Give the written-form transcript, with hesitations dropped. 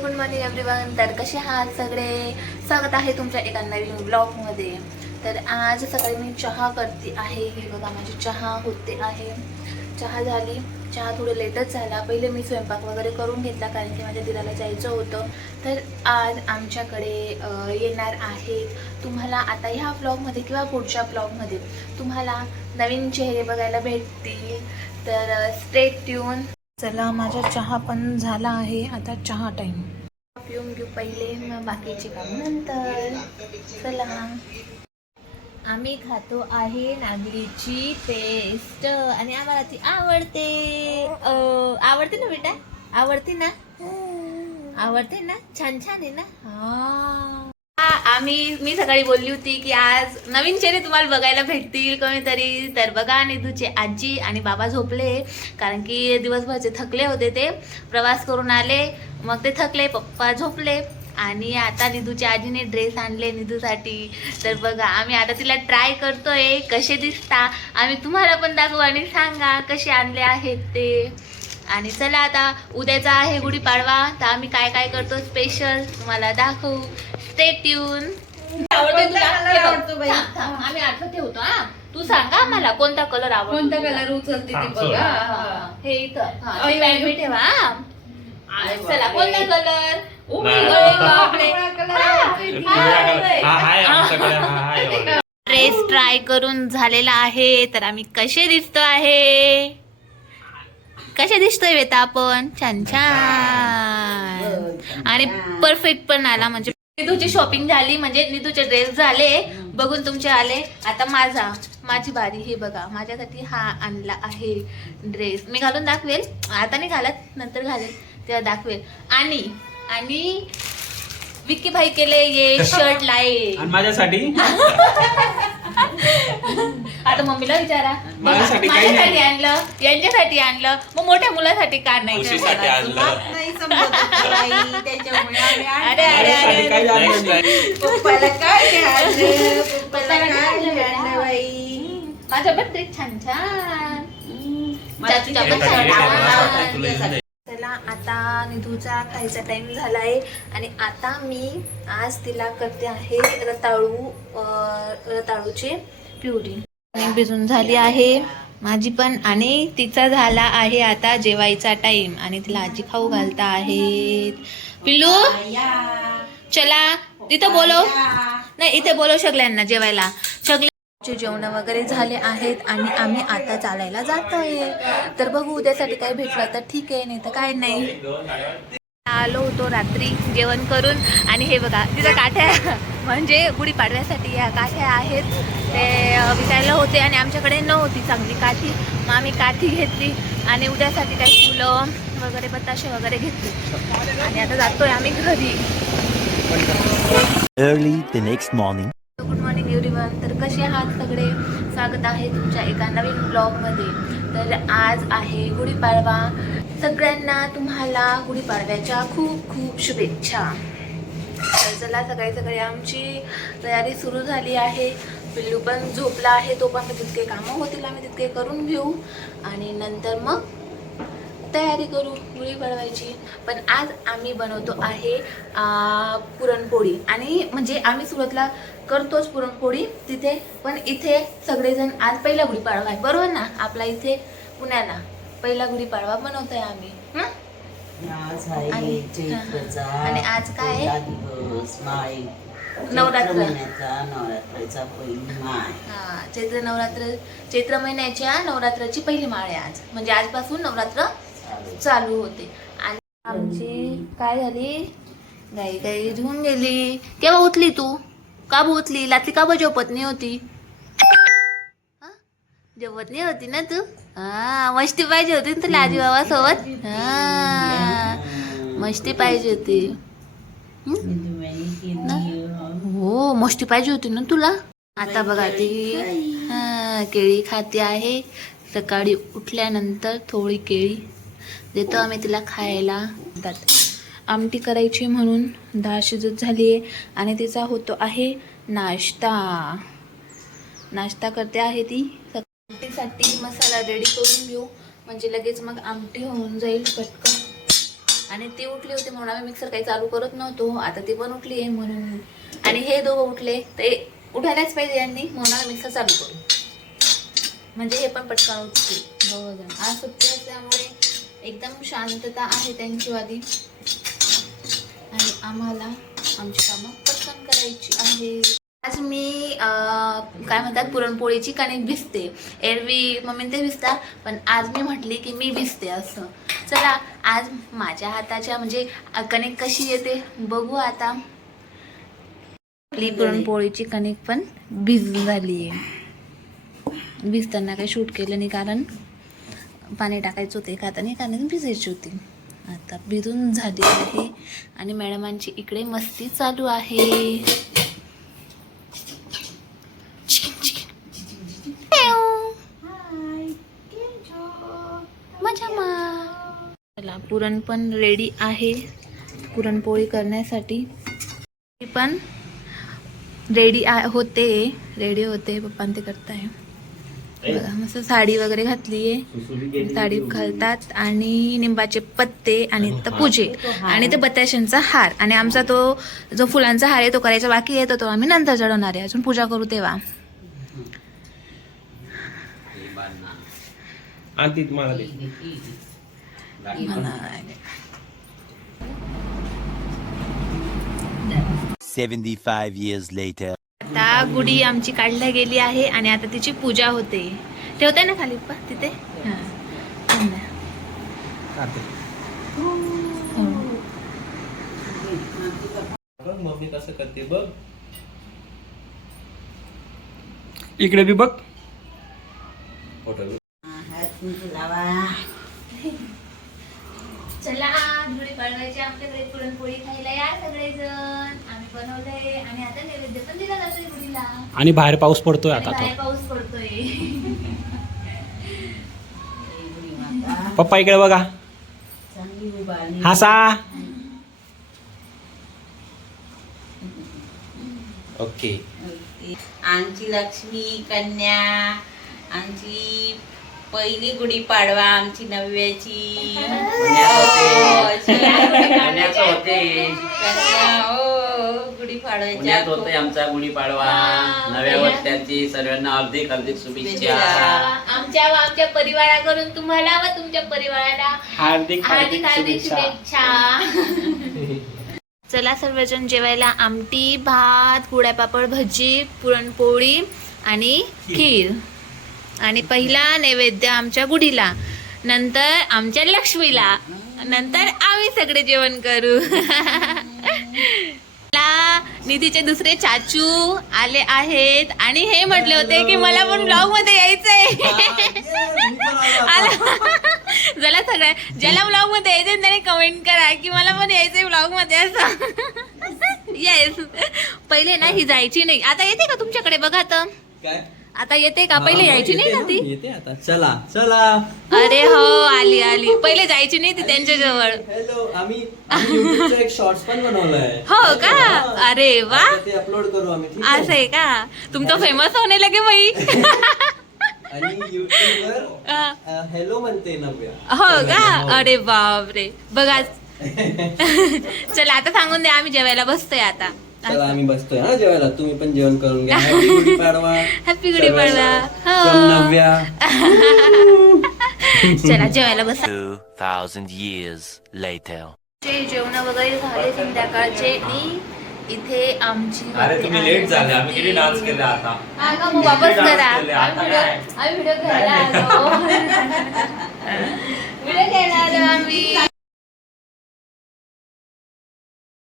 Good morning everyone. तर कसे आहात सगळे? स्वागत आहे तुमच्या एका नवीन ब्लॉगमध्ये. तर आज सकाळी मी चहा करते आहे. हे बघा माझी चहा होते आहे. चहा झाली. चहा थोडं लेटच झाला. पहिले मी स्वयंपाक वगैरे करून घेतला कारण की माझ्या दिराला जायचं होतं. तर आज आमच्याकडे येणार आहेत. तुम्हाला आता ह्या ब्लॉगमध्ये किंवा पुढच्या ब्लॉगमध्ये तुम्हाला नवीन चेहरे बघायला भेटतील. तर स्टे ट्यून. चला, माझा चहा पण झाला आहे. आता चहा टाइम. पिऊन घेऊ पहिले, मग बाकीचे काम नंतर. चला, आम्ही खातो आहे नागलीची पेस्ट आणि आम्हाला ती आवडते. आवडते ना बेटा? आवडते ना? आवडते ना? छान छान आहे ना? मी सकाळी बोलली होती की आज नवीन चेहरे तुम्हाला बघायला भेटतील कोणीतरी. तर बघा, निधूचे आजी आणि बाबा झोपले कारण की दिवसभरचे थकले होते. ते प्रवास करून आले, मग ते थकले. पप्पा झोपले आणि आता निधूच्या आजीने ड्रेस आणले निधूसाठी. तर बघा, आम्ही आता तिला ट्राय करतोय कसे दिसता. आम्ही तुम्हाला पण दाखवू आणि सांगा कसे आणले आहेत ते. आणि चला, आता उद्याचा आहे गुढीपाडवा. तर आम्ही काय काय करतो स्पेशल तुम्हाला दाखवू. Stay tune. आवडतो तुला? आम्ही आठवत ठेवतो. तू सांगा मला कोणता कलर आवडतो. कोणता कलर उचलते ते बघा. हे इथं ठेवा. चला, कोणता कलर? ड्रेस ट्राय करून झालेला आहे. तर आम्ही कसे दिसतो आहे? कसे दिसतोय बेटा आपण? छान छान. आणि परफेक्ट पण आला. म्हणजे निधूची शॉपिंग झाली, म्हणजे निधूचे ड्रेस झाले बघून तुमचे आले. आता माझी बारी. हे बघा, माझ्यासाठी हा आणला आहे ड्रेस. मी घालून दाखवेल. आता नाही घालत, नंतर घालेल तेव्हा दाखवेल. आणि विक्की भाई केले ये शर्ट लाए माझ्यासाठी. आता मम्मीला विचारा. माझ्यासाठी आणलं, यांच्यासाठी आणलं, मग मोठ्या मुलासाठी का नाही? अरे अरे अरे, माझ्या बड्डे छान छान. चला, आता निधूचा खायचा टाइम झालाय आणि आता मी आज तिला करते आहे रताळूची प्युरी. भिजून झाली आहे माझी पण आणि तिचा झाला आहे आता जेवायचा टाइम आणि तिला आजी खाऊ घालता आहेत. पिल्लू चला, इथं बोलव. नाही, इथे बोलव सगळ्यांना जेवायला. जेवण वगैरे झाले आहेत आणि आम्ही आता चालायला जातोय. तर बघू उद्यासाठी काय भेटलं तर ठीक आहे, नाही तर काय नाही. आलो होतो रात्री जेवण करून आणि हे बघा तिथं काठ्या, म्हणजे गुढीपाडव्यासाठी या काठ्या आहेत. ते विकायला होते आणि आमच्याकडे नव्हती चांगली काठी. मग आम्ही काठी घेतली आणि उद्यासाठी काही फुलं वगैरे बताशे वगैरे घेतले आणि आता जातोय आम्ही घरी. Early the next morning. Good morning everyone. तर कसे आहात सगळे? स्वागत आहे तुमच्या एका नवीन ब्लॉगमध्ये. तर आज आहे गुढीपाडवा. सगळ्यांना तुम्हाला गुढीपाडव्याच्या खूप खूप शुभेच्छा. तर चला, सकाळी सकाळी आमची तयारी सुरू झाली आहे. पिल्लू पण झोपला आहे. तोपर्यंत जितके कामं होतील आम्ही तितके करून घेऊ आणि नंतर मग तयारी करू गुढीपाडव्याची. पण आज आम्ही बनवतो आहे पुरणपोळी. आणि म्हणजे आम्ही सुरतला करतोच पुरणपोळी तिथे, पण इथे सगळेजण आज पहिला गुढीपाडवा आहे, बरोबर ना? आपला इथे पुण्याला पहिला गुढीपाडवा बनवतोय आम्ही. आणि आज काय? चैत्र महिन्याच्या नवरात्राची पहिली माळ आहे आज. म्हणजे आजपासून नवरात्र चालू होते. आणि आमची काय झाली, गाई गाई धुवून गेली. केव्हा उठली तू? का उठली? लातली का झोपत नाही होती? झोपत नाही होती ना तू? मस्ती पाहिजे होती ना तुला आजी बाबा सोबत. मस्ती पाहिजे होती. हो, मस्ती पाहिजे होती ना तुला. आता बघा ती केळी खाते आहे. सकाळी उठल्यानंतर थोडी केळी देतो आम्ही तिला खायला. आमटी करायची म्हणून डाळ शिजत झाली आहे आणि तिचा होतो आहे नाश्ता करते आहे ती. आमटीसाठी मसाला रेडी करून घेऊ म्हणजे लगेच मग आमटी होऊन जाईल पटकन. आणि ती उठली होती म्हणून आम्ही मिक्सर काही चालू करत नव्हतो. आता ती पण उठली आहे म्हणून, आणि हे दोघं उठले ते उठायलाच पाहिजे यांनी, म्हणून आम्ही मिक्सर चालू करू, म्हणजे हे पण पटकन उठतील दोघं जण. आज सुट्टी असल्यामुळे एकदम शांतता आहे त्यांचीवाली, आणि आम्हाला आमची कामं पटकन करायची आहे. आज मी काय म्हणतात पुरणपोळीची कणिक भिजते. एरवी मम्मी ते भिजता, पण आज मी म्हटली की मी भिजते असं. चला आज माझ्या हाताच्या म्हणजे कणिक कशी येते बघू आता. आपली पुरणपोळीची कणिक पण भिजून झाली आहे. भिजताना काही शूट केलं नाही कारण पाणी टाकायचं होते, खाताना कणिक भिजायची होती. आता भिजून झाली आहे आणि मॅडमांची इकडे मस्ती चालू आहे. चला पुरण पण रेडी आहे पुरणपोळी करण्यासाठी. पण रेडी होते पप्पा ते करताय. बघा मस्त साडी वगैरे घातली आहे, साडी घालतात आणि निंबाचे पत्ते आणि पूजे आणि ते बत्याशांचा हार, आणि आमचा तो जो फुलांचा हार आहे तो करायचा बाकी आहे, तो आम्ही नंतर चढवणार आहे, अजून पूजा करू तेव्हा. आता गुढी आमची काढल्या गेली आहे आणि आता तिची पूजा होते. ठेवताय ना खाली पा तिथे. मम्मी कसं करते बघ, इकडे बी बघ. चला गुढी पाडवायची आमच्याकडे पुरणपोळी खायला या सगळेजण. आम्ही बनवलंय आणि आता नैवेद्य पण दिला जातोय गुढीला. आणि बाहेर पाऊस पडतोय आता. बाहेर पाऊस पडतोय. पप्पा इकडे बघा, हसा. ओके. आमची लक्ष्मी कन्या, आमची पहिली गुढीपाडवा आमची नव्याची पुण्यात होते आमचा गुढीपाडवा. नव्या वर्षाची सर्वांना हार्दिक हार्दिक शुभेच्छा. आमच्या परिवाराकडून तुम्हाला व तुमच्या परिवाराला हार्दिक हार्दिक हार्दिक शुभेच्छा. चला सर्वजण जेवायला. आमटी, भात, कुरड्या पापड, भजी, पुरणपोळी आणि खीर. आणि पहिला नैवेद्य आमच्या गुढीला, नंतर आमच्या लक्ष्मीला, नंतर आम्ही सगळे जेवण करू. निधीचे दुसरे चाचू आले आहेत आणि हे म्हटले होते की मला पण ब्लॉग मध्ये यायचंय. ज्याला ब्लॉग मध्ये यायचंय त्याने कमेंट करा की मला पण यायचंय ब्लॉग मध्ये असं. येस. पहिले ना ही जायची नाही, आता येते का तुमच्याकडे बघा आता. आता येते का? पहिले यायची नाही ना ती. येते आता. चला चला. अरे हो आली. पहिले जायची नाही ती त्यांच्या जवळ. हॅलो. आम्ही YouTubeचा एक शॉर्ट्स पण बनवलाय. हो का? अरे वा. ते अपलोड करू आम्ही. असं आहे का? तुम तो फेमस होने लगे बाई. आणि YouTubeवर हॅलो म्हणते नव्या. हो का? अरे बापरे. बघा. चला आता सांगून द्या, आम्ही जेवायला बसतोय आता. चला आम्ही बसतोय हा जेवायला. तुम्ही पण जेवण करून घ्या. Happy Gudi Padwa. Happy Gudi Padwa. From Navya. चला जेवायला बसा. 2000 years later. जेवण वगैरे झाले संध्याकाळचे आणि इथे आमची अरे तुम्ही लेट झाले, आम्ही किती डान्स केला आता. मग वापस करा. आता काय? आम्ही व्हिडिओ घ्यायला आलो.